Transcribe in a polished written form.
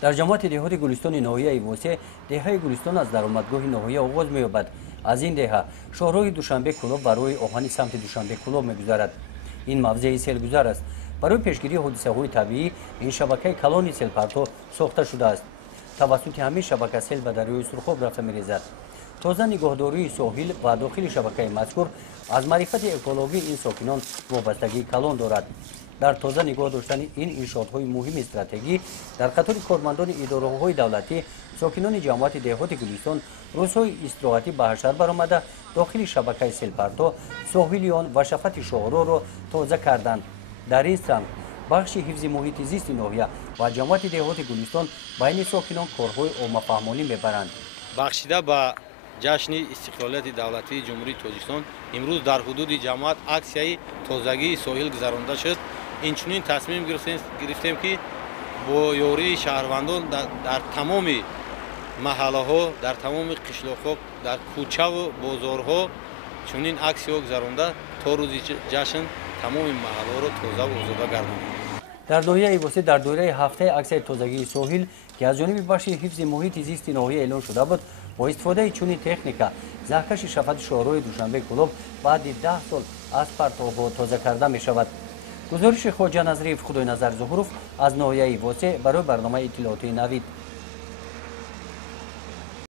در جماعت دهات گلستان ناحیه واسه دهه گلستان از درآمدگاه ناحیه آغاز می‌یابد. از این دهه شاهراه دوشنبه کلوب برای آهن سمت دوشنبه کلوب می‌گذرد. این موضع سیلگذار است. برای پیشگیری حادثه‌های طبیعی این شبکه کلان سیلپرتو ساخته شده است. توسط همین شبکه سیل به دریای سرخاب رفته می‌ریزد. تازه نگهداری ساحل و داخل شبکه مذکور از معرفت اکولوژی این ساکنان وابستگی کلان دارد. در تازه نگاه داشتن این انشاءات‌های مهم استراتژی در قطار کارمندان اداره‌های دولتی ساکنان جماعت دهات گلستان روزهای استراحتی به حشر برآمده داخل شبکه سیلپرتو ساحل آن و شفت شاهراه را تازه کردند. در این سمت بخش حفظ محیط زیست ناحیه و جماعت دهات گلستان بین ساکنان کارهای عامه‌فهمانی میبرند. بخشیده به جشن استقلالیت دولتی جمهوری تاجیکستان امروز در حدود جماعت اکسیای تازگی ساحل گذرانده شد. اینچنین تصمیم گرفتیم که با یاری شهروندان در تمام محله ها، در تمام قشلاق ها، در کوچه و بازارها چنین اکسیا گذرانده تا روز جشن تمام محله ها را تازه و آزاده گردانیم. در ناحیه واسه در دوره هفته اکسای تازگی ساحل که از جانب بخش حفظ محیط زیست ناحیه اعلان شده بود با استفاده چنین تکنیکا زهکش شفت شاهراه دوشنبه کلوب بعد 10 سال از پرتاب تازه کرده می شود. گزارش خواجه نظری خدای نظر ظهورов از ناحیه واسه برای برنامه اطلاعاتی نوید.